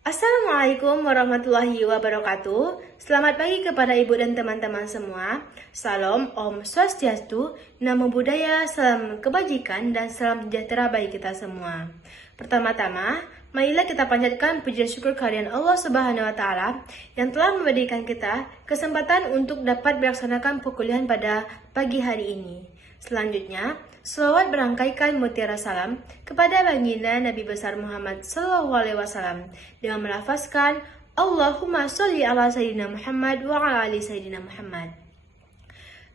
Assalamualaikum warahmatullahi wabarakatuh. Selamat pagi kepada ibu dan teman-teman semua. Salam Om Swastiastu, Namo Buddhaya, salam kebajikan dan salam sejahtera bagi kita semua. Pertama-tama, marilah kita panjatkan puji syukur kehadiran Allah Subhanahu wa taala yang telah memberikan kita kesempatan untuk dapat melaksanakan perkuliahan pada pagi hari ini. Selanjutnya, selawat berangkaikan mutiara salam kepada baginda Nabi besar Muhammad SAW dengan melafazkan Allahumma sholli ala Sayyidina Muhammad wa ala ali Sayyidina Muhammad.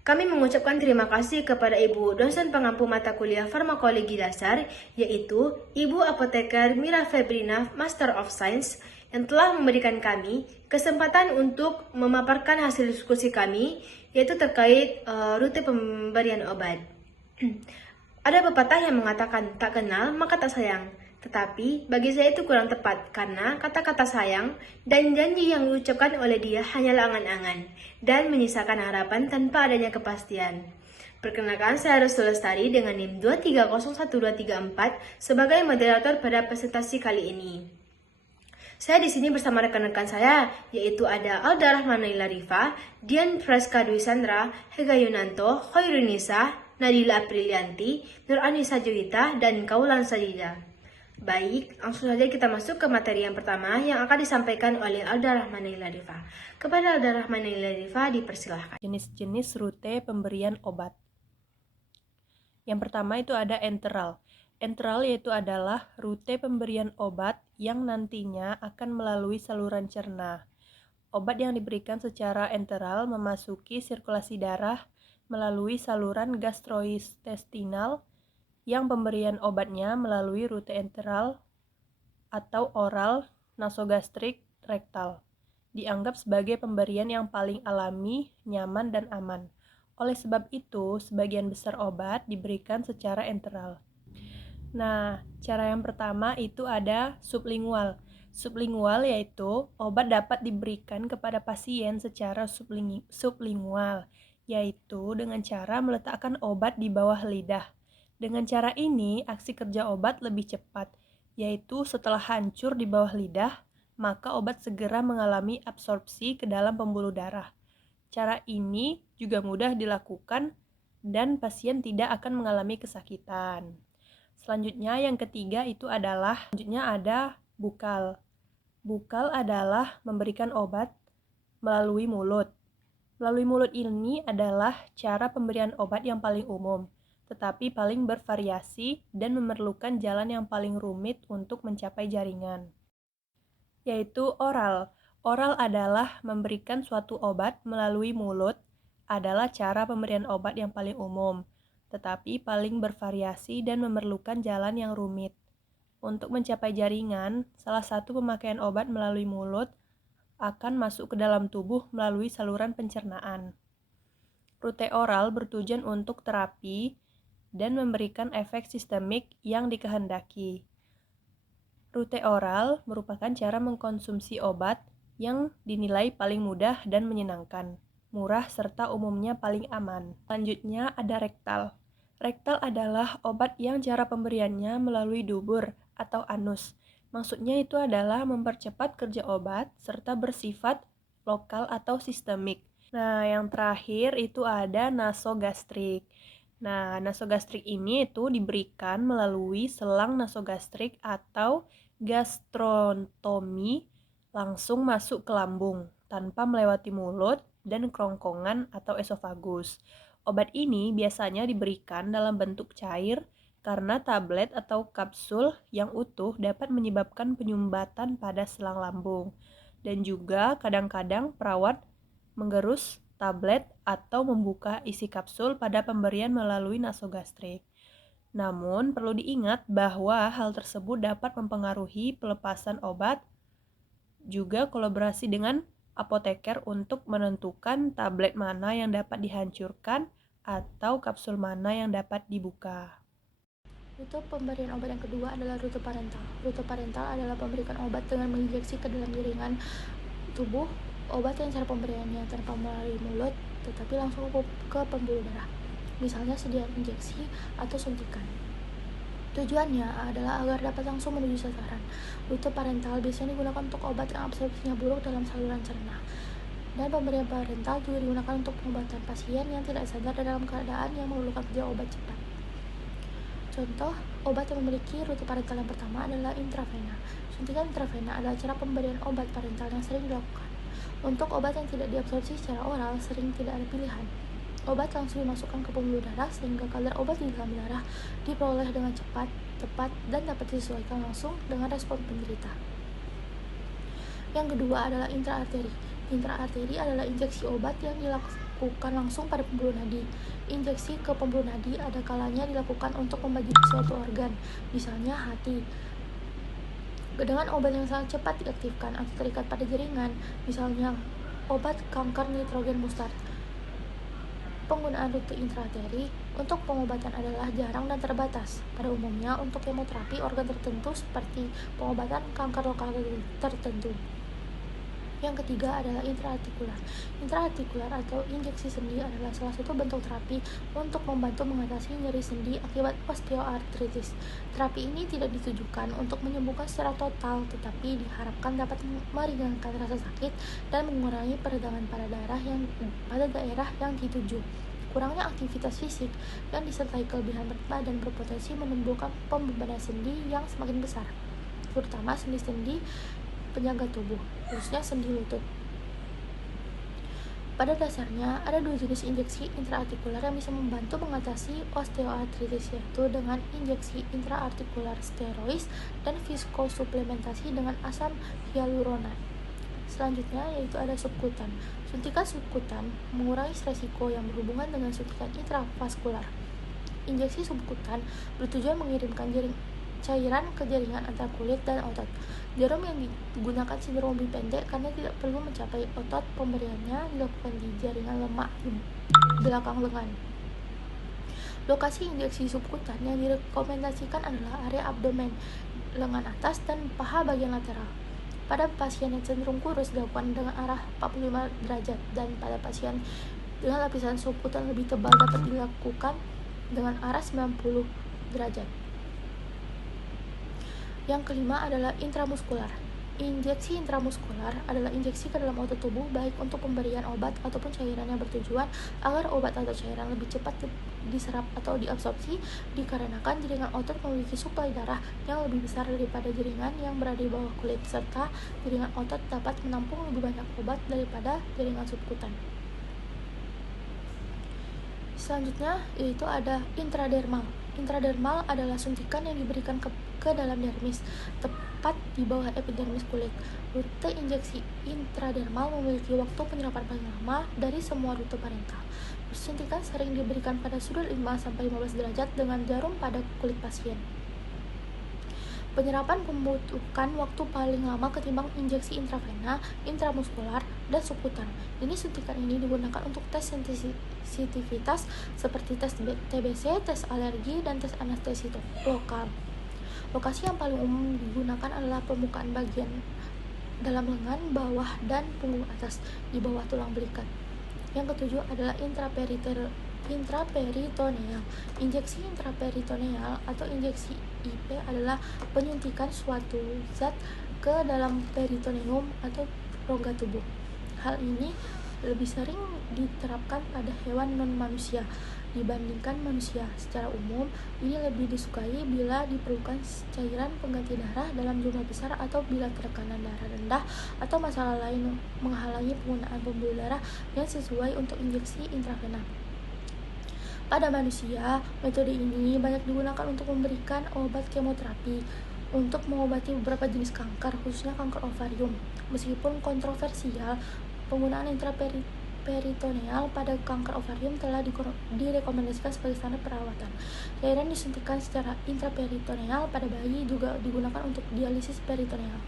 Kami mengucapkan terima kasih kepada Ibu dosen pengampu mata kuliah farmakologi dasar, yaitu Ibu Apoteker Mira Febrina, Master of Science, yang telah memberikan kami kesempatan untuk memaparkan hasil diskusi kami, yaitu terkait rute pemberian obat. Ada pepatah yang mengatakan tak kenal maka tak sayang. Tetapi bagi saya itu kurang tepat karena kata-kata sayang dan janji yang diucapkan oleh dia hanyalah angan-angan dan menyisakan harapan tanpa adanya kepastian. Perkenalkan, saya Rustul Lestari dengan NIM 2301234 sebagai moderator pada presentasi kali ini. Saya di sini bersama rekan-rekan saya, yaitu ada Alda Rahmanaila Rifa, Dian Freska Dwi Sandra, Hega Yunanto, Khairunisa, Nadila Aprilianti, Nur Anissa Juwita, dan Kaulan Sadida. Baik, langsung saja kita masuk ke materi yang pertama yang akan disampaikan oleh Alda Rahmanaila Rifa. Kepada Alda Rahmanaila Rifa dipersilahkan. Jenis-jenis rute pemberian obat. Yang pertama itu ada enteral. Enteral yaitu adalah rute pemberian obat yang nantinya akan melalui saluran cerna. Obat yang diberikan secara enteral memasuki sirkulasi darah melalui saluran gastrointestinal yang pemberian obatnya melalui rute enteral atau oral, nasogastrik, rektal. Dianggap sebagai pemberian yang paling alami, nyaman, dan aman. Oleh sebab itu, sebagian besar obat diberikan secara enteral. Nah, cara yang pertama itu ada sublingual. Sublingual yaitu obat dapat diberikan kepada pasien secara sublingual, yaitu dengan cara meletakkan obat di bawah lidah. Dengan cara ini, aksi kerja obat lebih cepat, yaitu setelah hancur di bawah lidah, maka obat segera mengalami absorpsi ke dalam pembuluh darah. Cara ini juga mudah dilakukan dan pasien tidak akan mengalami kesakitan. Selanjutnya yang ketiga itu adalah, ada bukal. Bukal adalah memberikan obat melalui mulut. Melalui mulut ini adalah cara pemberian obat yang paling umum, tetapi paling bervariasi dan memerlukan jalan yang paling rumit untuk mencapai jaringan, yaitu oral. Oral adalah memberikan suatu obat melalui mulut, adalah cara pemberian obat yang paling umum, tetapi paling bervariasi dan memerlukan jalan yang rumit. Untuk mencapai jaringan, salah satu pemakaian obat melalui mulut akan masuk ke dalam tubuh melalui saluran pencernaan. Rute oral bertujuan untuk terapi dan memberikan efek sistemik yang dikehendaki. Rute oral merupakan cara mengkonsumsi obat yang dinilai paling mudah dan menyenangkan, murah serta umumnya paling aman. Selanjutnya ada rektal. Rektal adalah obat yang cara pemberiannya melalui dubur atau anus. Maksudnya itu adalah mempercepat kerja obat serta bersifat lokal atau sistemik. Nah, yang terakhir itu ada nasogastrik. Nah, nasogastrik ini itu diberikan melalui selang nasogastrik atau gastrostomi langsung masuk ke lambung tanpa melewati mulut dan kerongkongan atau esofagus. Obat ini biasanya diberikan dalam bentuk cair karena tablet atau kapsul yang utuh dapat menyebabkan penyumbatan pada selang lambung. Dan juga kadang-kadang perawat menggerus tablet atau membuka isi kapsul pada pemberian melalui nasogastrik. Namun, perlu diingat bahwa hal tersebut dapat mempengaruhi pelepasan obat, juga kolaborasi dengan apoteker untuk menentukan tablet mana yang dapat dihancurkan atau kapsul mana yang dapat dibuka. Rute pemberian obat yang kedua adalah rute parental. Rute parental adalah pemberikan obat dengan menginjeksi ke dalam jaringan tubuh. Obat yang cara pemberiannya tanpa melalui mulut, tetapi langsung ke pembuluh darah. Misalnya sedia injeksi atau suntikan. Tujuannya adalah agar dapat langsung menuju sasaran. Rute parental biasanya digunakan untuk obat yang absorpsinya buruk dalam saluran cerna. Dan pemberian parental juga digunakan untuk pengobatan pasien yang tidak sadar dan dalam keadaan yang memerlukan kerja obat cepat. Contoh, obat yang memiliki rute parental yang pertama adalah intravena. Suntikan intravena adalah cara pemberian obat parental yang sering dilakukan. Untuk obat yang tidak diabsorpsi secara oral, sering tidak ada pilihan. Obat langsung dimasukkan ke pembuluh darah sehingga kadar obat di dalam darah diperoleh dengan cepat, tepat, dan dapat disesuaikan langsung dengan respon penderita. Yang kedua adalah intraarteri. Intraarteri adalah injeksi obat yang dilakukan langsung pada pembuluh nadi. Injeksi ke pembuluh nadi ada kalanya dilakukan untuk membagi suatu organ, misalnya hati. Dengan obat yang sangat cepat diaktifkan atau terikat pada jaringan, misalnya obat kanker nitrogen mustard. Penggunaan rute intraarteri untuk pengobatan adalah jarang dan terbatas. Pada umumnya untuk kemoterapi organ tertentu seperti pengobatan kanker lokal tertentu. Yang ketiga adalah intraartikular. Intraartikular atau injeksi sendi adalah salah satu bentuk terapi untuk membantu mengatasi nyeri sendi akibat osteoartritis. Terapi ini tidak ditujukan untuk menyembuhkan secara total, tetapi diharapkan dapat meringankan rasa sakit dan mengurangi peregangan pada daerah yang dituju. Kurangnya aktivitas fisik yang disertai kelebihan berat badan berpotensi menimbulkan pembebanan sendi yang semakin besar, terutama sendi-sendi penyangga tubuh, khususnya sendi lutut. Pada dasarnya, ada dua jenis injeksi intraartikular yang bisa membantu mengatasi osteoartritis, yaitu dengan injeksi intraartikular steroid dan viskosuplementasi dengan asam hyaluronat. Selanjutnya yaitu ada subkutan. Suntikan subkutan mengurangi resiko yang berhubungan dengan suntikan intravaskular. Injeksi subkutan bertujuan mengirimkan cairan ke jaringan antar kulit dan otot. Jarum yang digunakan cenderung lebih pendek karena tidak perlu mencapai otot. Pemberiannya dilakukan di jaringan lemak di belakang lengan. Lokasi injeksi subkutan yang direkomendasikan adalah area abdomen, lengan atas, dan paha bagian lateral. Pada pasien yang cenderung kurus dilakukan dengan arah 45 derajat, dan pada pasien dengan lapisan subkutan lebih tebal dapat dilakukan dengan arah 90 derajat. Yang kelima adalah intramuskular. Injeksi intramuskular adalah injeksi ke dalam otot tubuh baik untuk pemberian obat ataupun cairan yang bertujuan agar obat atau cairan lebih cepat diserap atau diabsorpsi, dikarenakan jaringan otot memiliki suplai darah yang lebih besar daripada jaringan yang berada di bawah kulit, serta jaringan otot dapat menampung lebih banyak obat daripada jaringan subkutan. Selanjutnya yaitu ada intradermal. Intradermal adalah suntikan yang diberikan ke dalam dermis, tepat di bawah epidermis kulit. Rute injeksi intradermal memiliki waktu penyerapan paling lama dari semua rute parental. Suntikan sering diberikan pada sudut 5-15 derajat dengan jarum pada kulit pasien. Penyerapan membutuhkan waktu paling lama ketimbang injeksi intravena, intramuskular, dan subkutan. Jenis suntikan ini digunakan untuk tes sensitivitas seperti tes TBC, tes alergi, dan tes anestesi lokal. Lokasi yang paling umum digunakan adalah permukaan bagian dalam lengan, bawah, dan punggung atas, di bawah tulang belikat. Yang ketujuh adalah intraperitoneal. Injeksi intraperitoneal atau injeksi IP adalah penyuntikan suatu zat ke dalam peritoneum atau rongga tubuh. Hal ini lebih sering diterapkan pada hewan non-manusia dibandingkan manusia. Secara umum, ini lebih disukai bila diperlukan cairan pengganti darah dalam jumlah besar atau bila tekanan darah rendah atau masalah lain menghalangi penggunaan pembuluh darah yang sesuai untuk injeksi intravena. Pada manusia, metode ini banyak digunakan untuk memberikan obat kemoterapi untuk mengobati beberapa jenis kanker, khususnya kanker ovarium. Meskipun kontroversial, penggunaan intraperitoneal pada kanker ovarium telah direkomendasikan sebagai standar perawatan. Cairan disuntikan secara intraperitoneal pada bayi juga digunakan untuk dialisis peritoneal.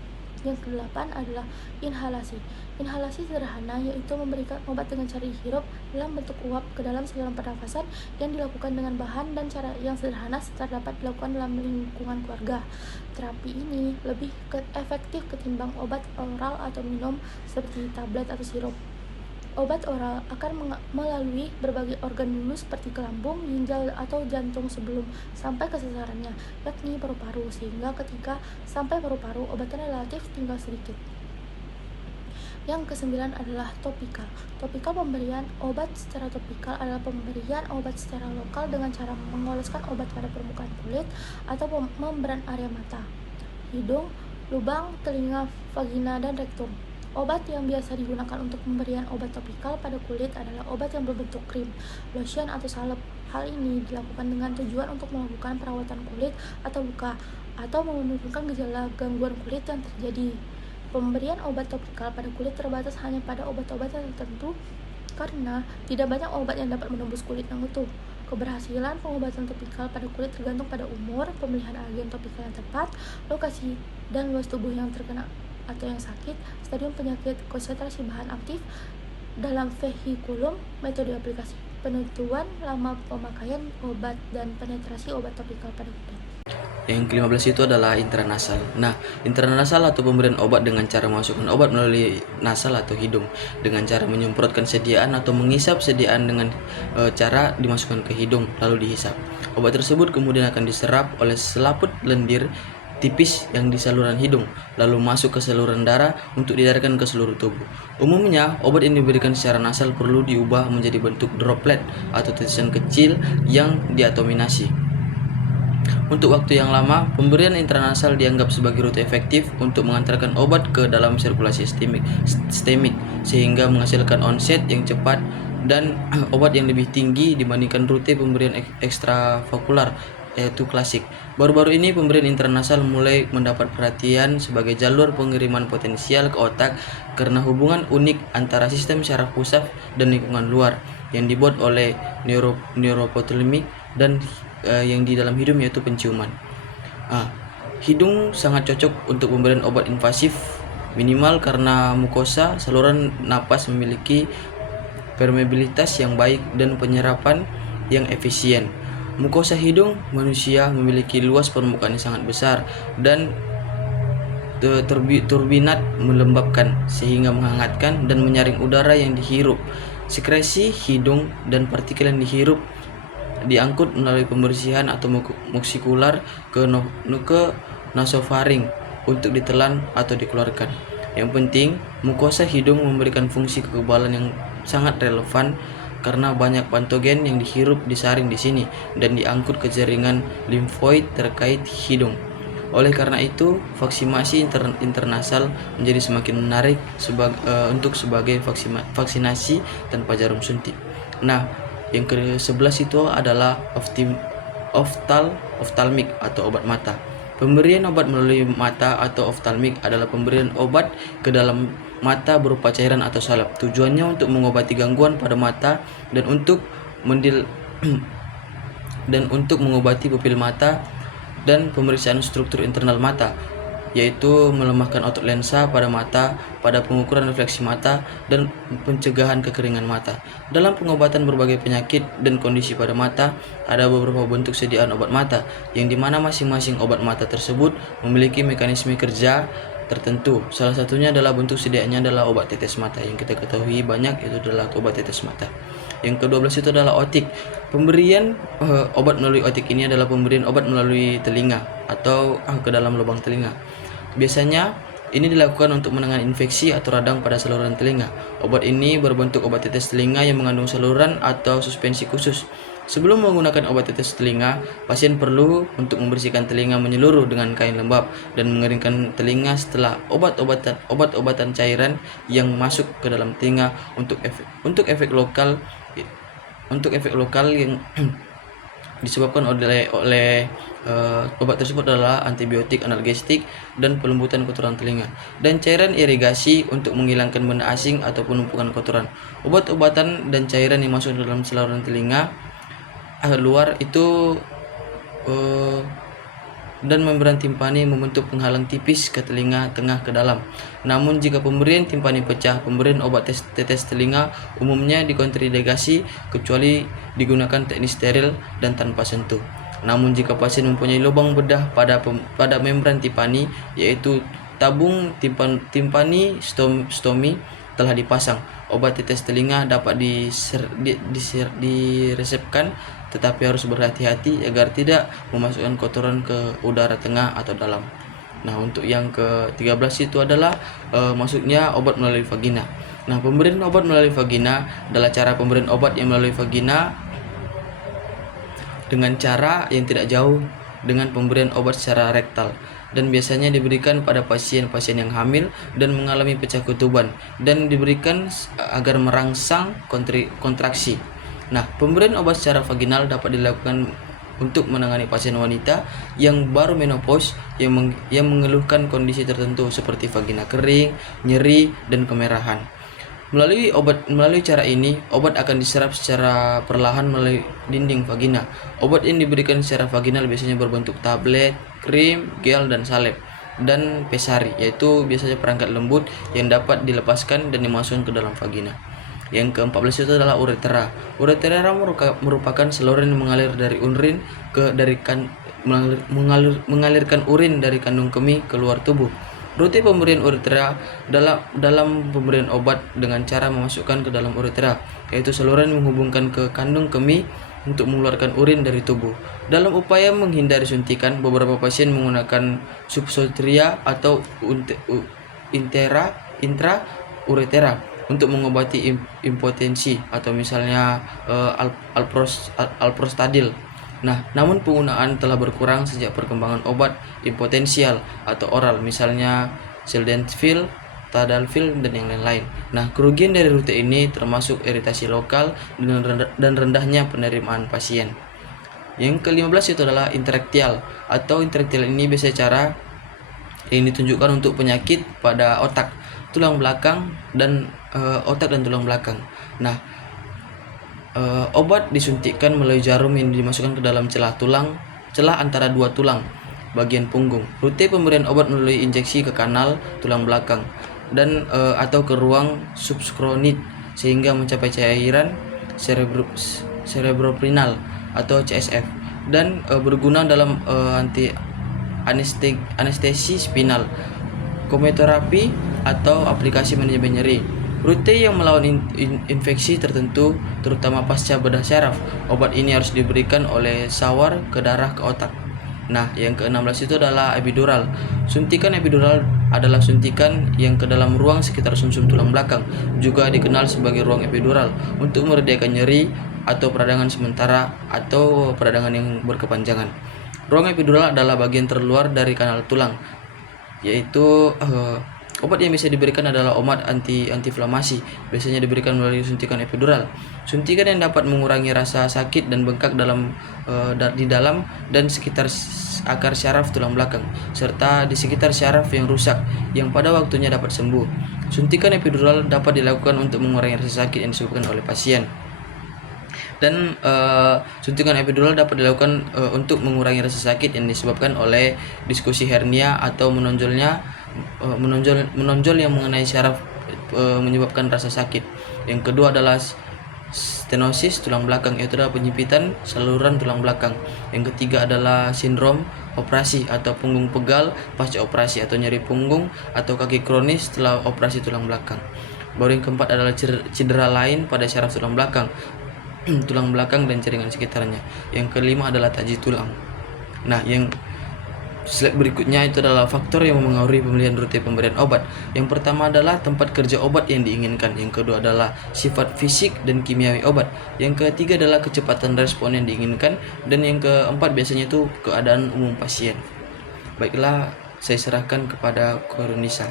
Yang kedelapan adalah inhalasi. Inhalasi sederhana yaitu memberikan obat dengan cara dihirup dalam bentuk uap ke dalam saluran pernafasan yang dilakukan dengan bahan dan cara yang sederhana serta dapat dilakukan dalam lingkungan keluarga. Terapi ini lebih efektif ketimbang obat oral atau minum seperti tablet atau sirup. Obat oral akan melalui berbagai organ dulu seperti ke lambung, ginjal, atau jantung sebelum sampai ke sasarannya, yakni paru-paru, sehingga ketika sampai paru-paru, obatnya relatif tinggal sedikit. Yang kesembilan adalah topikal. Topikal pemberian obat secara topikal adalah pemberian obat secara lokal dengan cara mengoleskan obat pada permukaan kulit atau membran area mata, hidung, lubang, telinga, vagina, dan rektum. Obat yang biasa digunakan untuk pemberian obat topikal pada kulit adalah obat yang berbentuk krim, lotion, atau salep. Hal ini dilakukan dengan tujuan untuk melakukan perawatan kulit atau luka, atau menurunkan gejala gangguan kulit yang terjadi. Pemberian obat topikal pada kulit terbatas hanya pada obat-obatan tertentu karena tidak banyak obat yang dapat menembus kulit yang utuh. Keberhasilan pengobatan topikal pada kulit tergantung pada umur, pemilihan agen topikal yang tepat, lokasi dan luas tubuh yang terkena atau yang sakit, stadium penyakit, konsentrasi bahan aktif dalam vehikulum, metode aplikasi, penentuan lama pemakaian obat, dan penetrasi obat topikal pada kulit. Yang ke-15 itu adalah intranasal. Nah, intranasal atau pemberian obat dengan cara memasukkan obat melalui nasal atau hidung dengan cara menyemprotkan sediaan atau menghisap sediaan dengan cara dimasukkan ke hidung lalu dihisap. Obat tersebut kemudian akan diserap oleh selaput lendir tipis yang di saluran hidung lalu masuk ke saluran darah untuk didarahkan ke seluruh tubuh. Umumnya, obat yang diberikan secara nasal perlu diubah menjadi bentuk droplet atau tetesan kecil yang diatominasi. Untuk waktu yang lama, pemberian intranasal dianggap sebagai rute efektif untuk mengantarkan obat ke dalam sirkulasi sistemik sehingga menghasilkan onset yang cepat dan obat yang lebih tinggi dibandingkan rute pemberian ekstravakular yaitu klasik. Baru-baru ini pemberian intranasal mulai mendapat perhatian sebagai jalur pengiriman potensial ke otak karena hubungan unik antara sistem syaraf pusat dan lingkungan luar yang dibuat oleh neuropotolemik dan yang di dalam hidung yaitu penciuman. Hidung sangat cocok untuk pemberian obat invasif minimal karena mukosa saluran napas memiliki permeabilitas yang baik dan penyerapan yang efisien. Mukosa hidung manusia memiliki luas permukaan yang sangat besar dan turbinat melembabkan sehingga menghangatkan dan menyaring udara yang dihirup. Sekresi hidung dan partikel yang dihirup diangkut melalui pembersihan atau muksikular ke nasofaring untuk ditelan atau dikeluarkan. Yang penting, mukosa hidung memberikan fungsi kekebalan yang sangat relevan karena banyak patogen yang dihirup disaring di sini dan diangkut ke jaringan limfoid terkait hidung. Oleh karena itu, vaksinasi intranasal menjadi semakin menarik sebagai vaksinasi tanpa jarum suntik. Nah, yang ke-11 itu adalah oftalmik atau obat mata. Pemberian obat melalui mata atau oftalmik adalah pemberian obat ke dalam mata berupa cairan atau salep. Tujuannya untuk mengobati gangguan pada mata dan untuk mengobati pupil mata dan pemeriksaan struktur internal mata, yaitu melemahkan otot lensa pada mata, pada pengukuran refleksi mata, dan pencegahan kekeringan mata. Dalam pengobatan berbagai penyakit dan kondisi pada mata, ada beberapa bentuk sediaan obat mata, yang dimana masing-masing obat mata tersebut memiliki mekanisme kerja tertentu. Salah satunya adalah bentuk sediaannya adalah obat tetes mata, yang kita ketahui banyak itu adalah obat tetes mata. Yang ke-12 itu adalah otik. Pemberian obat melalui otik ini adalah pemberian obat melalui telinga atau ke dalam lubang telinga. Biasanya ini dilakukan untuk menangani infeksi atau radang pada saluran telinga. Obat ini berbentuk obat tetes telinga yang mengandung saluran atau suspensi khusus. Sebelum menggunakan obat tetes telinga, pasien perlu untuk membersihkan telinga menyeluruh dengan kain lembab dan mengeringkan telinga setelah obat-obatan cairan yang masuk ke dalam telinga untuk efek lokal yang disebabkan oleh obat tersebut adalah antibiotik, analgesik, dan pelembutan kotoran telinga, dan cairan irigasi untuk menghilangkan benda asing atau penumpukan kotoran. Obat-obatan dan cairan yang masuk dalam saluran telinga luar itu dan membran timpani membentuk penghalang tipis ke telinga tengah ke dalam. Namun jika pemberian timpani pecah, pemberian obat tetes telinga umumnya dikontraindikasi kecuali digunakan teknik steril dan tanpa sentuh. Namun jika pasien mempunyai lubang bedah pada membran timpani, yaitu tabung timpani stomi, telah dipasang. Obat tetes telinga dapat diresepkan, tetapi harus berhati-hati agar tidak memasukkan kotoran ke udara tengah atau dalam. Nah, untuk yang ke-13 itu adalah masuknya obat melalui vagina. Nah, pemberian obat melalui vagina adalah cara pemberian obat yang melalui vagina dengan cara yang tidak jauh dengan pemberian obat secara rektal, dan biasanya diberikan pada pasien-pasien yang hamil dan mengalami pecah ketuban, dan diberikan agar merangsang kontraksi. Nah, pemberian obat secara vaginal dapat dilakukan untuk menangani pasien wanita yang baru menopause yang mengeluhkan kondisi tertentu seperti vagina kering, nyeri, dan kemerahan. Melalui cara ini, obat akan diserap secara perlahan melalui dinding vagina. Obat yang diberikan secara vaginal biasanya berbentuk tablet, krim, gel, dan salep, dan pesari, yaitu biasanya perangkat lembut yang dapat dilepaskan dan dimasukkan ke dalam vagina. Yang ke-14 itu adalah uretera. Uretera merupakan saluran yang mengalir dari urin mengalirkan urin dari kandung kemih keluar tubuh. Rute pemberian uretera dalam pemberian obat dengan cara memasukkan ke dalam uretera, yaitu saluran menghubungkan ke kandung kemih untuk mengeluarkan urin dari tubuh. Dalam upaya menghindari suntikan, beberapa pasien menggunakan subsotria atau intrauretera untuk mengobati impotensi atau misalnya alprostadil. Nah, namun penggunaan telah berkurang sejak perkembangan obat impotensial atau oral, misalnya sildenafil, tadalafil, dan yang lain-lain. Nah, kerugian dari rute ini termasuk iritasi lokal dan rendahnya penerimaan pasien. Yang ke-15 itu adalah interektial. Atau interektial ini biasanya cara yang ditunjukkan untuk penyakit pada otak, tulang belakang, dan otak dan tulang belakang. Nah, obat disuntikkan melalui jarum yang dimasukkan ke dalam celah antara dua tulang bagian punggung. Rute pemberian obat melalui injeksi ke kanal tulang belakang dan atau ke ruang subskronit sehingga mencapai cairan cerebrospinal atau CSF, dan berguna dalam anestesi spinal, komoterapi, atau aplikasi manajemen nyeri. Rute yang melawan infeksi tertentu, terutama pasca bedah syaraf. Obat ini harus diberikan oleh sawar ke darah ke otak. Nah, yang ke-16 itu adalah epidural. Suntikan epidural adalah suntikan yang ke dalam ruang sekitar sumsum tulang belakang, juga dikenal sebagai ruang epidural, untuk meredakan nyeri atau peradangan sementara atau peradangan yang berkepanjangan. Ruang epidural adalah bagian terluar dari kanal tulang, yaitu obat yang bisa diberikan adalah obat antiinflamasi. Biasanya diberikan melalui suntikan epidural. Suntikan yang dapat mengurangi rasa sakit dan bengkak di dalam dan sekitar akar syaraf tulang belakang, serta di sekitar syaraf yang rusak, yang pada waktunya dapat sembuh. Suntikan epidural dapat dilakukan untuk mengurangi rasa sakit yang disebabkan oleh pasien. Dan suntikan epidural dapat dilakukan untuk mengurangi rasa sakit yang disebabkan oleh diskusi hernia atau menonjol yang mengenai syaraf menyebabkan rasa sakit. Yang kedua adalah stenosis tulang belakang, yaitu adalah penyempitan saluran tulang belakang. Yang ketiga adalah sindrom operasi atau punggung pegal pasca operasi, atau nyeri punggung atau kaki kronis setelah operasi tulang belakang. Baru yang keempat adalah cedera lain pada syaraf tulang belakang dan jaringan sekitarnya. Yang kelima adalah taji tulang. Nah, yang slide berikutnya itu adalah faktor yang mempengaruhi pemilihan rute pemberian obat. Yang pertama adalah tempat kerja obat yang diinginkan. Yang kedua adalah sifat fisik dan kimiawi obat. Yang ketiga adalah kecepatan respon yang diinginkan. Dan yang keempat biasanya itu keadaan umum pasien. Baiklah, saya serahkan kepada Korunisa.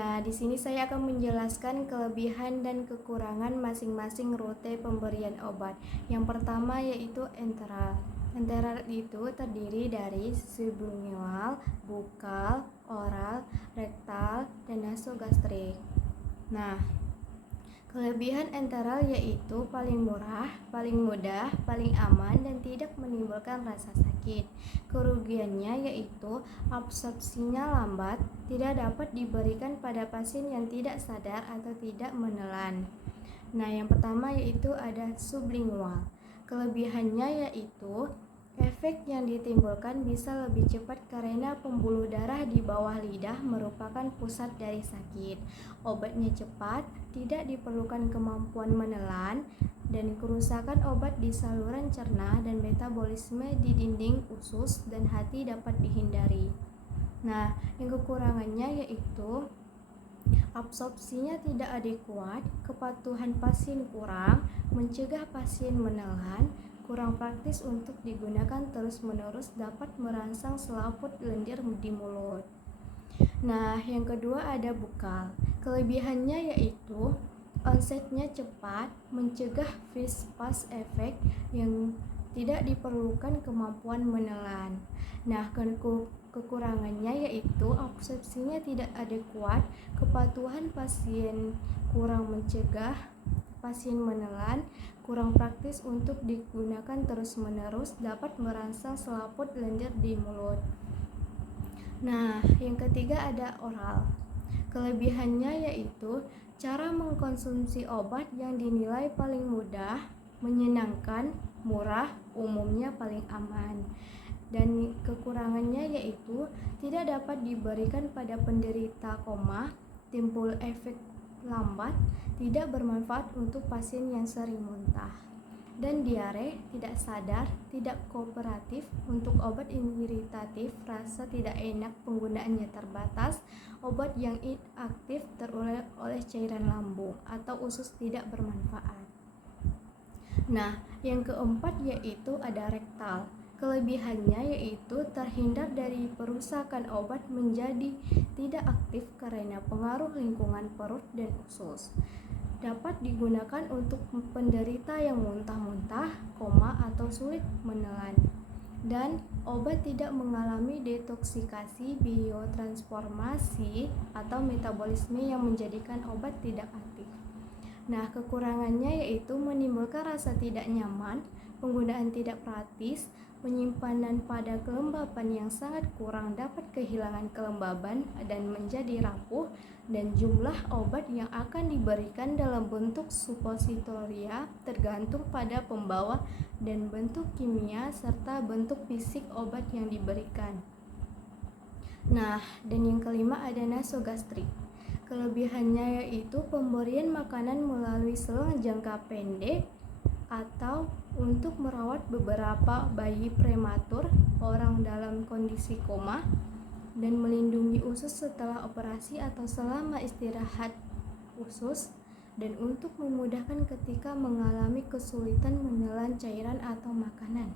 Nah, di sini saya akan menjelaskan kelebihan dan kekurangan masing-masing rute pemberian obat. Yang pertama yaitu enteral. Enteral itu terdiri dari sublingual, bukal, oral, rektal, dan nasogastrik. Nah, kelebihan enteral yaitu paling murah, paling mudah, paling aman, dan tidak menimbulkan rasa sakit. Kerugiannya yaitu absorpsinya lambat, tidak dapat diberikan pada pasien yang tidak sadar atau tidak menelan. Nah, yang pertama yaitu ada sublingual. Kelebihannya yaitu Efek yang ditimbulkan bisa lebih cepat karena pembuluh darah di bawah lidah merupakan pusat dari sakit. Obatnya cepat, tidak diperlukan kemampuan menelan, dan kerusakan obat di saluran cerna dan metabolisme di dinding usus dan hati dapat dihindari. Nah, yang kekurangannya yaitu absorpsinya tidak adekuat, kepatuhan pasien kurang, mencegah pasien menelan, kurang praktis untuk digunakan terus-menerus, dapat merangsang selaput lendir di mulut. Nah, yang kedua ada bukal. Kelebihannya yaitu onsetnya cepat, mencegah fist-pass efek yang tidak diperlukan kemampuan menelan. Nah, kekurangannya yaitu absorpsinya tidak adekuat, kepatuhan pasien kurang, mencegah pasien menelan, kurang praktis untuk digunakan terus-menerus, dapat merangsang selaput lendir di mulut. Nah, yang ketiga ada oral. Kelebihannya yaitu cara mengkonsumsi obat yang dinilai paling mudah, menyenangkan, murah, umumnya paling aman. Dan kekurangannya yaitu tidak dapat diberikan pada penderita koma, timbul efek lambat, tidak bermanfaat untuk pasien yang sering muntah, dan diare, tidak sadar, tidak kooperatif, untuk obat iritatif, rasa tidak enak, penggunaannya terbatas, obat yang inaktif terurai oleh cairan lambung atau usus, tidak bermanfaat. Nah, yang keempat yaitu ada rektal. Kelebihannya yaitu terhindar dari perusakan obat menjadi tidak aktif karena pengaruh lingkungan perut dan usus. Dapat digunakan untuk penderita yang muntah-muntah, koma, atau sulit menelan. Dan obat tidak mengalami detoksikasi, biotransformasi, atau metabolisme yang menjadikan obat tidak aktif. Nah, kekurangannya yaitu menimbulkan rasa tidak nyaman, penggunaan tidak praktis, penyimpanan pada kelembapan yang sangat kurang, dapat kehilangan kelembaban dan menjadi rapuh, dan jumlah obat yang akan diberikan dalam bentuk supositoria tergantung pada pembawa dan bentuk kimia serta bentuk fisik obat yang diberikan. Nah, dan yang kelima ada nasogastrik. Kelebihannya yaitu pemberian makanan melalui selang jangka pendek atau untuk merawat beberapa bayi prematur, orang dalam kondisi koma, dan melindungi usus setelah operasi atau selama istirahat usus, dan untuk memudahkan ketika mengalami kesulitan menelan cairan atau makanan,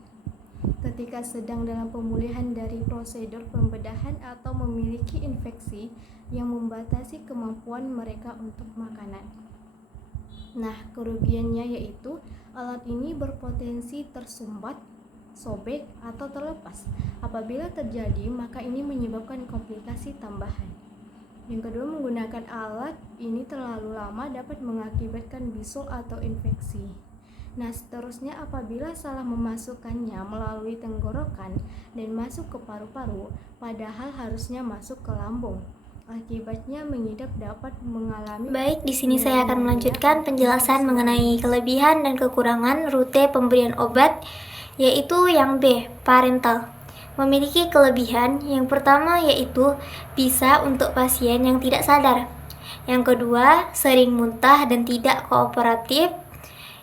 ketika sedang dalam pemulihan dari prosedur pembedahan atau memiliki infeksi yang membatasi kemampuan mereka untuk makanan. Nah, kerugiannya yaitu alat ini berpotensi tersumbat, sobek, atau terlepas. Apabila terjadi, maka ini menyebabkan komplikasi tambahan. Yang kedua, menggunakan alat ini terlalu lama dapat mengakibatkan bisul atau infeksi. Nah, seterusnya apabila salah memasukkannya melalui tenggorokan dan masuk ke paru-paru, padahal harusnya masuk ke lambung. Akibatnya mengidap dapat mengalami. Baik, di sini saya akan melanjutkan penjelasan mengenai kelebihan dan kekurangan rute pemberian obat, yaitu yang B, parental. Memiliki kelebihan yang pertama yaitu bisa untuk pasien yang tidak sadar. Yang kedua, sering muntah dan tidak kooperatif.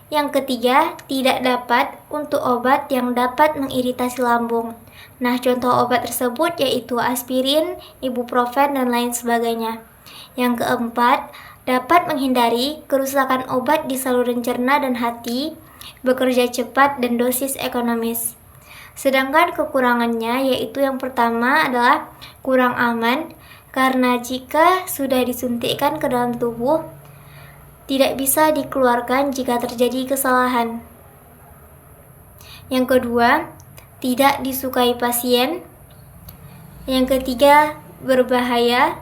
Yang ketiga, tidak dapat untuk obat yang dapat mengiritasi lambung. Nah, contoh obat tersebut yaitu aspirin, ibuprofen, dan lain sebagainya. Yang keempat, dapat menghindari kerusakan obat di saluran cerna dan hati, bekerja cepat, dan dosis ekonomis. Sedangkan kekurangannya yaitu yang pertama adalah kurang aman, karena jika sudah disuntikkan ke dalam tubuh, tidak bisa dikeluarkan jika terjadi kesalahan. Yang kedua, tidak disukai pasien. Yang ketiga, berbahaya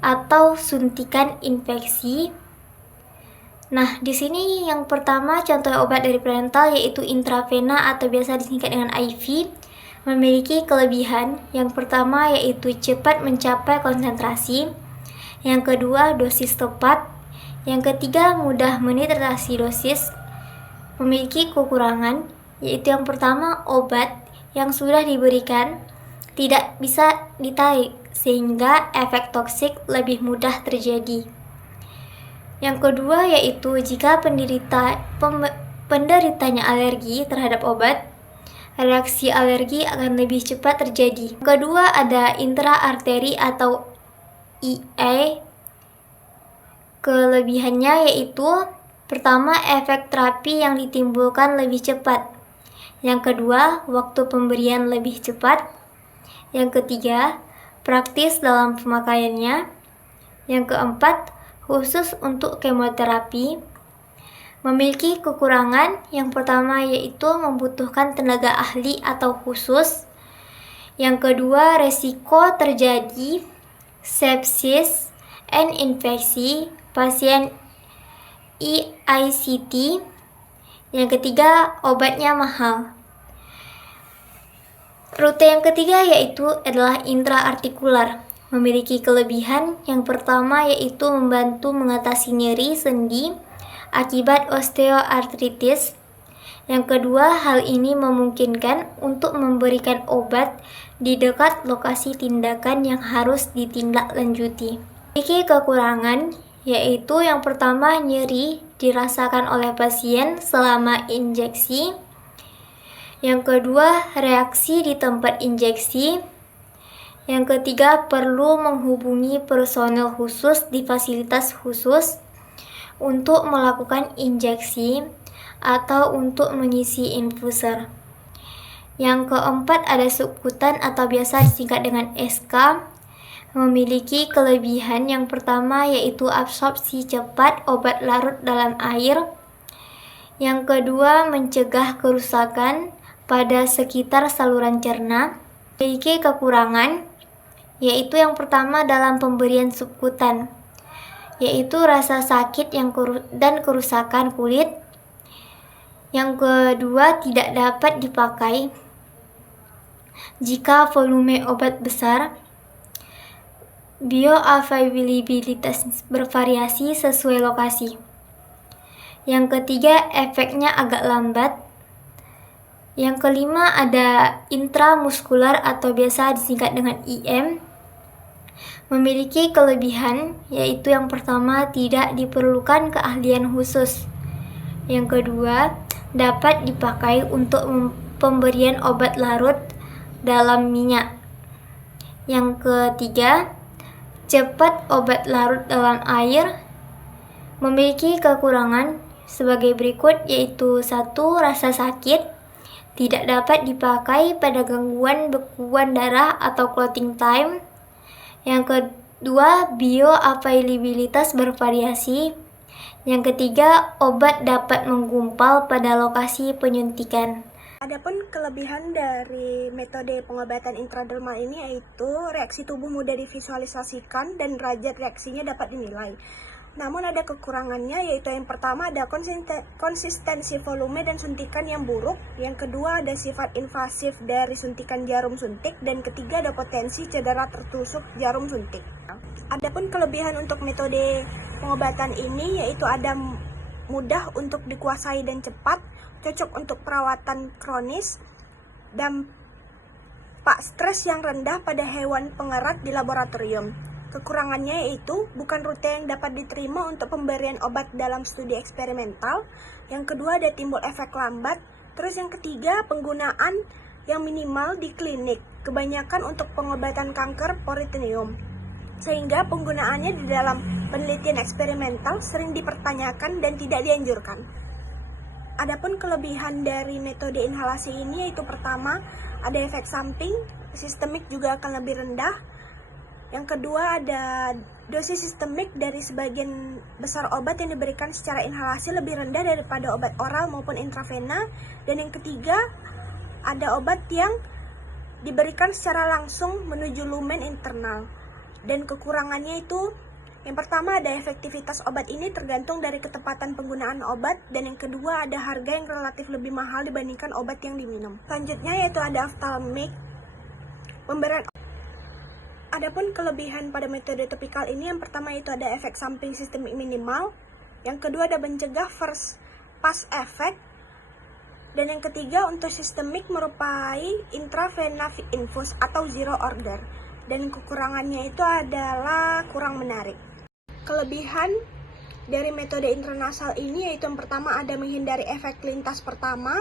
atau suntikan infeksi. Nah, di sini yang pertama contoh obat dari parental yaitu intravena atau biasa disingkat dengan IV, memiliki kelebihan. Yang pertama yaitu cepat mencapai konsentrasi. Yang kedua, dosis tepat. Yang ketiga, mudah menitrasi dosis. Memiliki kekurangan yaitu yang pertama, obat yang sudah diberikan tidak bisa ditarik, sehingga efek toksik lebih mudah terjadi. Yang kedua yaitu jika penderitanya alergi terhadap obat, reaksi alergi akan lebih cepat terjadi. Yang kedua ada intraarteri atau IA. Kelebihannya yaitu pertama, efek terapi yang ditimbulkan lebih cepat. Yang kedua, waktu pemberian lebih cepat. Yang ketiga, praktis dalam pemakaiannya. Yang keempat, khusus untuk kemoterapi. Memiliki kekurangan, yang pertama yaitu membutuhkan tenaga ahli atau khusus. Yang kedua, resiko terjadi sepsis and infeksi pasien EICT. Yang ketiga, obatnya mahal. Rute yang ketiga yaitu adalah intraartikular. Memiliki kelebihan yang pertama yaitu membantu mengatasi nyeri sendi akibat osteoartritis. Yang kedua, hal ini memungkinkan untuk memberikan obat di dekat lokasi tindakan yang harus ditindaklanjuti. Memiliki kekurangan yaitu yang pertama, nyeri dirasakan oleh pasien selama injeksi. Yang kedua, reaksi di tempat injeksi. Yang ketiga, perlu menghubungi personel khusus di fasilitas khusus untuk melakukan injeksi atau untuk mengisi infuser. Yang keempat, ada subkutan atau biasa disingkat dengan SK. Memiliki kelebihan yang pertama yaitu absorpsi cepat obat larut dalam air. Yang kedua, mencegah kerusakan pada sekitar saluran cerna. Memiliki kekurangan yaitu yang pertama dalam pemberian subkutan, yaitu rasa sakit dan kerusakan kulit. Yang kedua, tidak dapat dipakai jika volume obat besar. Bioavailabilitas bervariasi sesuai lokasi. Yang ketiga, efeknya agak lambat. Yang kelima, ada intramuskular atau biasa disingkat dengan IM. Memiliki kelebihan yaitu yang pertama, tidak diperlukan keahlian khusus. Yang kedua, dapat dipakai untuk pemberian obat larut dalam minyak. Yang ketiga, cepat obat larut dalam air. Memiliki kekurangan sebagai berikut yaitu 1. Rasa sakit, tidak dapat dipakai pada gangguan bekuan darah atau clotting time. Yang kedua, bioavailabilitas bervariasi. Yang ketiga, obat dapat menggumpal pada lokasi penyuntikan. Adapun kelebihan dari metode pengobatan intradermal ini yaitu reaksi tubuh mudah divisualisasikan dan derajat reaksinya dapat dinilai. Namun ada kekurangannya yaitu yang pertama ada konsistensi volume dan suntikan yang buruk. Yang kedua ada sifat invasif dari suntikan jarum suntik. Dan ketiga ada potensi cedera tertusuk jarum suntik. Adapun kelebihan untuk metode pengobatan ini yaitu ada mudah untuk dikuasai dan cepat, cocok untuk perawatan kronis, dampak stres yang rendah pada hewan pengerat di laboratorium. Kekurangannya yaitu bukan rute yang dapat diterima untuk pemberian obat dalam studi eksperimental. Yang kedua ada timbul efek lambat. Terus yang ketiga penggunaan yang minimal di klinik, kebanyakan untuk pengobatan kanker peritoneum. Sehingga penggunaannya di dalam penelitian eksperimental sering dipertanyakan dan tidak dianjurkan. Adapun kelebihan dari metode inhalasi ini yaitu pertama, ada efek samping, sistemik juga akan lebih rendah. Yang kedua, ada dosis sistemik dari sebagian besar obat yang diberikan secara inhalasi lebih rendah daripada obat oral maupun intravena. Dan yang ketiga, ada obat yang diberikan secara langsung menuju lumen internal. Dan kekurangannya itu, yang pertama ada efektivitas obat ini tergantung dari ketepatan penggunaan obat, dan yang kedua ada harga yang relatif lebih mahal dibandingkan obat yang diminum. Selanjutnya yaitu ada ophthalmic, pemberian. Adapun kelebihan pada metode topikal ini yang pertama itu ada efek samping sistemik minimal, yang kedua ada mencegah first pass effect, Dan yang ketiga untuk sistemik merupakan intravena infus atau zero order. Dan kekurangannya itu adalah kurang menarik. Kelebihan dari metode intranasal ini yaitu yang pertama ada menghindari efek lintas pertama,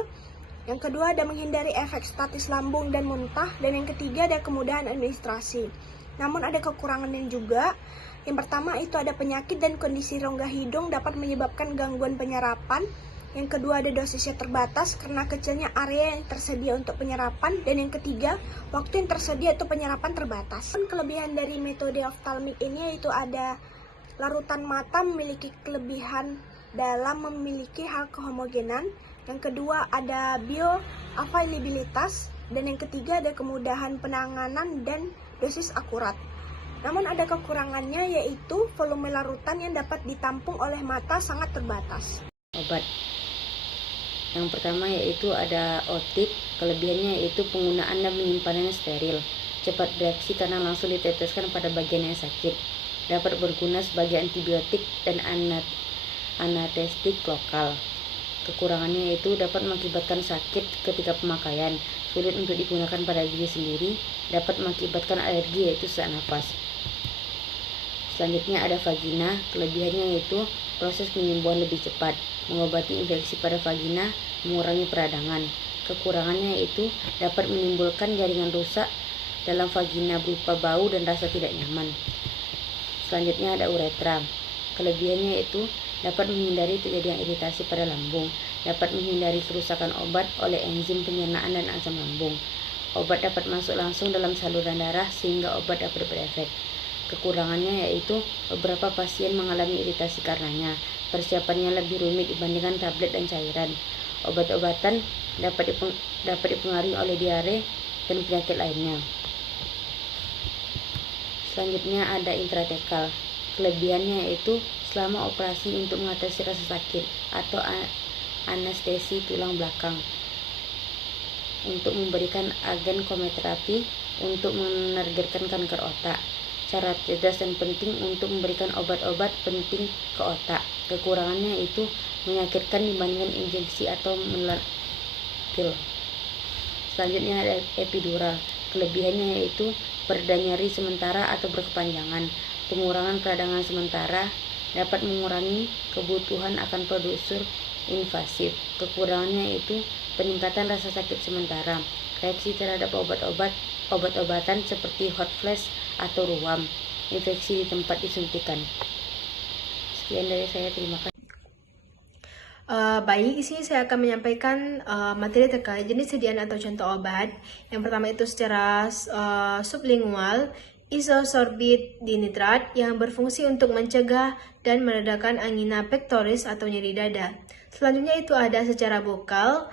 yang kedua ada menghindari efek statis lambung dan muntah, dan yang ketiga ada kemudahan administrasi. Namun ada kekurangannya juga. Yang pertama itu ada penyakit dan kondisi rongga hidung dapat menyebabkan gangguan penyerapan. Yang kedua ada dosisnya terbatas karena kecilnya area yang tersedia untuk penyerapan. Dan yang ketiga, waktu yang tersedia untuk penyerapan terbatas. Kelebihan dari metode oftalmik ini yaitu ada larutan mata memiliki kelebihan dalam memiliki hal kehomogenan. Yang kedua ada bioavailabilitas. Dan yang ketiga ada kemudahan penanganan dan dosis akurat. Namun ada kekurangannya yaitu volume larutan yang dapat ditampung oleh mata sangat terbatas. Obat yang pertama yaitu ada otik, kelebihannya yaitu penggunaan dan penyimpanannya steril, cepat bereaksi karena langsung diteteskan pada bagian yang sakit, dapat berguna sebagai antibiotik dan anestesik lokal. Kekurangannya yaitu dapat mengakibatkan sakit ketika pemakaian, sulit untuk digunakan pada diri sendiri, dapat mengakibatkan alergi yaitu sesak nafas. Selanjutnya ada vagina, kelebihannya yaitu proses penyembuhan lebih cepat, mengobati infeksi pada vagina, mengurangi peradangan. Kekurangannya yaitu dapat menimbulkan jaringan rusak dalam vagina berupa bau dan rasa tidak nyaman. Selanjutnya ada uretra, kelebihannya yaitu dapat menghindari terjadinya iritasi pada lambung, dapat menghindari kerusakan obat oleh enzim penyernaan dan asam lambung. Obat dapat masuk langsung dalam saluran darah sehingga obat dapat berefek. Kekurangannya yaitu beberapa pasien mengalami iritasi karenanya. Persiapannya lebih rumit dibandingkan tablet dan cairan. Obat-obatan dapat dipengaruhi oleh diare dan penyakit lainnya. Selanjutnya ada intratekal. Kelebihannya yaitu selama operasi untuk mengatasi rasa sakit atau anestesi tulang belakang, untuk memberikan agen kemoterapi untuk menargetkan kanker otak. Cara cerdas dan penting untuk memberikan obat-obat penting ke otak. Kekurangannya itu menyakitkan dibandingkan injeksi atau menelan pil. Selanjutnya ada epidural. Kelebihannya yaitu pereda nyeri sementara atau berkepanjangan, pengurangan peradangan sementara, dapat mengurangi kebutuhan akan produser invasif. Kekurangannya yaitu peningkatan rasa sakit sementara, reaksi terhadap obat-obatan seperti hot flash atau ruam, infeksi di tempat disuntikan. Sekian dari saya, terima kasih. Baik, di sini saya akan menyampaikan materi terkait jenis sediaan atau contoh obat. Yang pertama itu secara sublingual, isosorbit dinitrat yang berfungsi untuk mencegah dan meredakan angina pectoris atau nyeri dada. Selanjutnya itu ada secara bokal,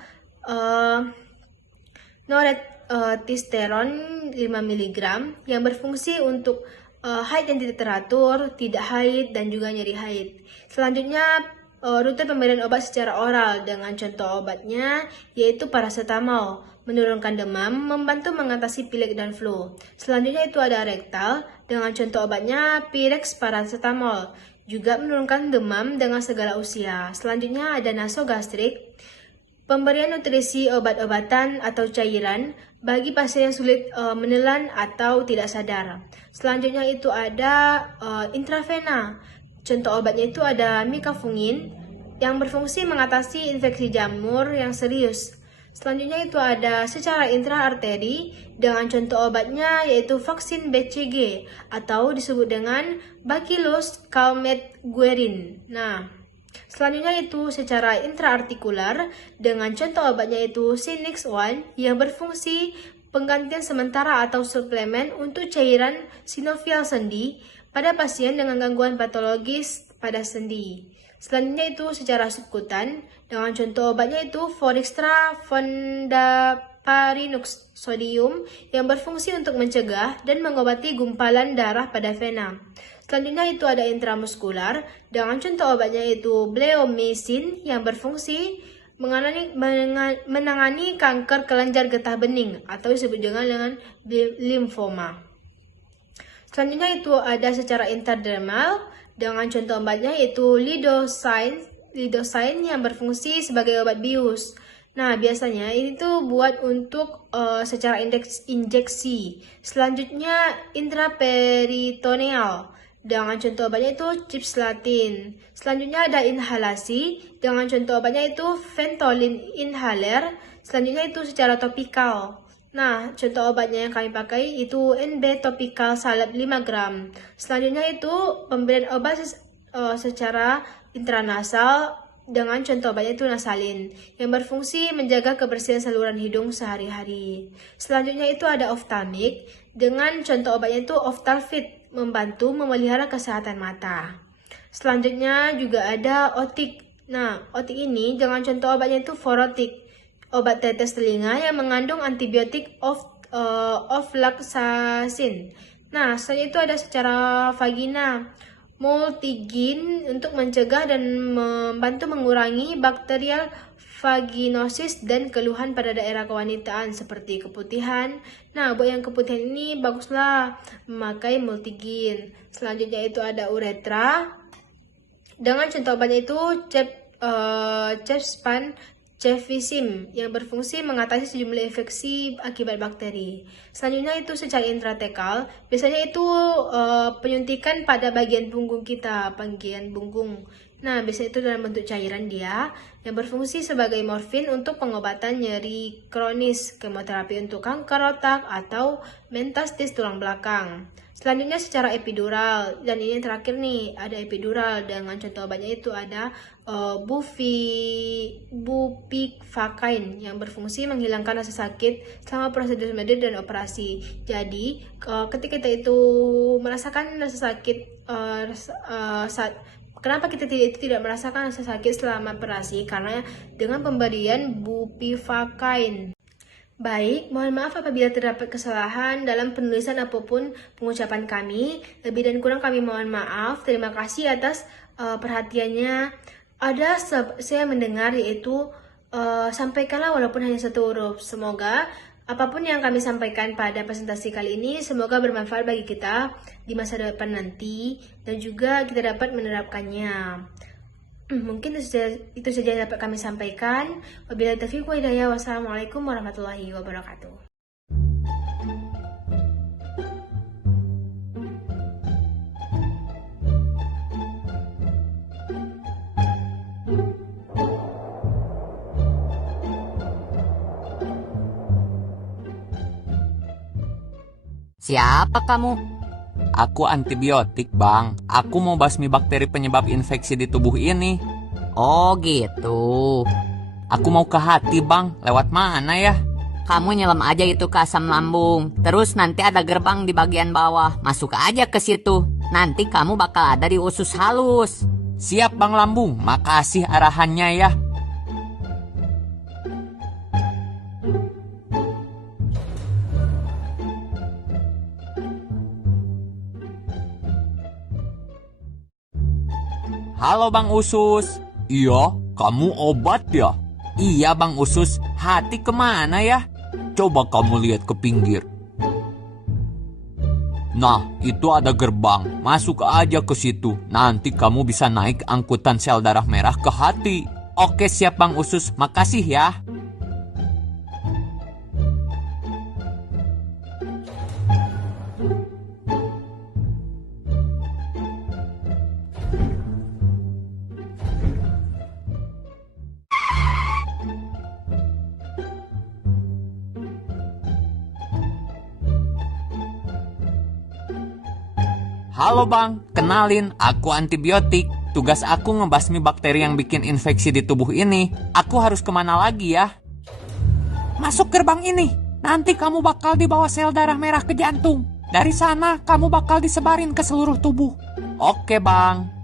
noretisteron 5 mg yang berfungsi untuk haid yang tidak teratur, tidak haid, dan juga nyeri haid. Selanjutnya rute pemberian obat secara oral dengan contoh obatnya yaitu paracetamol, menurunkan demam, membantu mengatasi pilek dan flu. Selanjutnya itu ada rektal dengan contoh obatnya Pirex paracetamol, juga menurunkan demam dengan segala usia. Selanjutnya ada nasogastrik, pemberian nutrisi obat-obatan atau cairan bagi pasien yang sulit menelan atau tidak sadar. Selanjutnya itu ada intravena. Contoh obatnya itu ada micafungin yang berfungsi mengatasi infeksi jamur yang serius. Selanjutnya itu ada secara intraarteri dengan contoh obatnya yaitu vaksin BCG atau disebut dengan Bacillus calmette-guerin. Nah, selanjutnya itu secara intraartikular dengan contoh obatnya itu Sinix One yang berfungsi penggantian sementara atau suplemen untuk cairan sinovial sendi pada pasien dengan gangguan patologis pada sendi. Selanjutnya itu secara subkutan dengan contoh obatnya itu Forixtra fondaparinux sodium yang berfungsi untuk mencegah dan mengobati gumpalan darah pada vena. Selanjutnya itu ada intramuskular dengan contoh obatnya itu bleomycin yang berfungsi menangani kanker kelenjar getah bening atau disebut dengan limfoma. Selanjutnya itu ada secara intradermal dengan contoh obatnya yaitu lidocaine yang berfungsi sebagai obat bius. Nah, biasanya ini tuh buat untuk secara injeksi. Selanjutnya intraperitoneal. Dengan contoh obatnya itu cisplatin. Selanjutnya ada inhalasi. Dengan contoh obatnya itu Ventolin inhaler. Selanjutnya itu secara topikal. Nah, contoh obatnya yang kami pakai itu NB topikal salep 5 gram. Selanjutnya itu pemberian obat secara intranasal dengan contoh obatnya itu nasalin yang berfungsi menjaga kebersihan saluran hidung sehari-hari. Selanjutnya itu ada oftalmik dengan contoh obatnya itu Oftalfit membantu memelihara kesehatan mata. Selanjutnya juga ada otik. Nah, otik ini dengan contoh obatnya itu Forotik, obat tetes telinga yang mengandung antibiotik ofloxacin. Nah, selanjutnya itu ada secara vagina. Multigin untuk mencegah dan membantu mengurangi bakterial vaginosis dan keluhan pada daerah kewanitaan seperti keputihan. Nah, buat yang keputihan ini baguslah memakai multigin. Selanjutnya itu ada uretra. Dengan contoh obatnya itu Cefspan Cefizim yang berfungsi mengatasi sejumlah infeksi akibat bakteri. Selanjutnya itu secara intratekal, biasanya itu penyuntikan pada bagian punggung kita, bagian punggung. Nah, biasanya itu dalam bentuk cairan dia yang berfungsi sebagai morfin untuk pengobatan nyeri kronis, kemoterapi untuk kanker otak atau metastasis tulang belakang. Selanjutnya secara epidural, dan ini yang terakhir nih, ada epidural dengan contoh obatnya itu ada bupivacain yang berfungsi menghilangkan rasa sakit selama prosedur medis dan operasi. Jadi, ketika kita itu merasakan rasa sakit kenapa kita tidak merasakan rasa sakit selama operasi? Karena dengan pemberian bupivacain. Baik, mohon maaf apabila terdapat kesalahan dalam penulisan apapun pengucapan kami. Lebih dan kurang kami mohon maaf. Terima kasih atas perhatiannya. Ada saya mendengar yaitu sampaikanlah walaupun hanya satu huruf. Semoga apapun yang kami sampaikan pada presentasi kali ini semoga bermanfaat bagi kita di masa depan nanti dan juga kita dapat menerapkannya. Mungkin itu saja yang dapat kami sampaikan. Wabillahi taufiq wa hidayah. Wassalamualaikum warahmatullahi wabarakatuh. Siapa kamu? Aku antibiotik, Bang. Aku mau basmi bakteri penyebab infeksi di tubuh ini. Oh gitu. Aku mau ke hati, Bang. Lewat mana ya? Kamu nyelam aja itu ke asam lambung. Terus nanti ada gerbang di bagian bawah. Masuk aja ke situ. Nanti kamu bakal ada di usus halus. Siap, Bang Lambung. Makasih arahannya ya. Halo Bang Usus. Iya, kamu obat ya? Iya Bang Usus, hati kemana ya? Coba kamu lihat ke pinggir. Nah, itu ada gerbang. Masuk aja ke situ. Nanti kamu bisa naik angkutan sel darah merah ke hati. Oke siap Bang Usus, makasih ya. Halo Bang, kenalin, aku antibiotik. Tugas aku ngebasmi bakteri yang bikin infeksi di tubuh ini. Aku harus kemana lagi ya? Masuk gerbang ini. Nanti kamu bakal dibawa sel darah merah ke jantung. Dari sana kamu bakal disebarin ke seluruh tubuh. Oke Bang.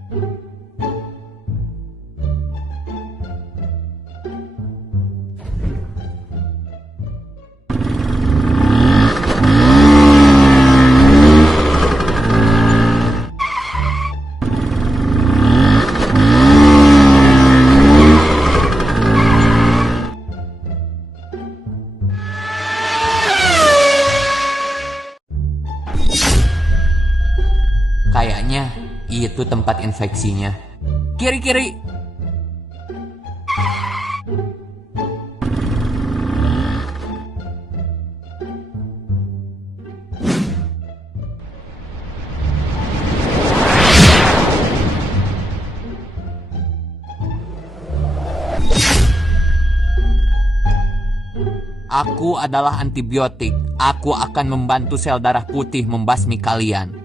Kayaknya itu tempat infeksinya. Kiri-kiri. Aku adalah antibiotik. Aku akan membantu sel darah putih membasmi kalian.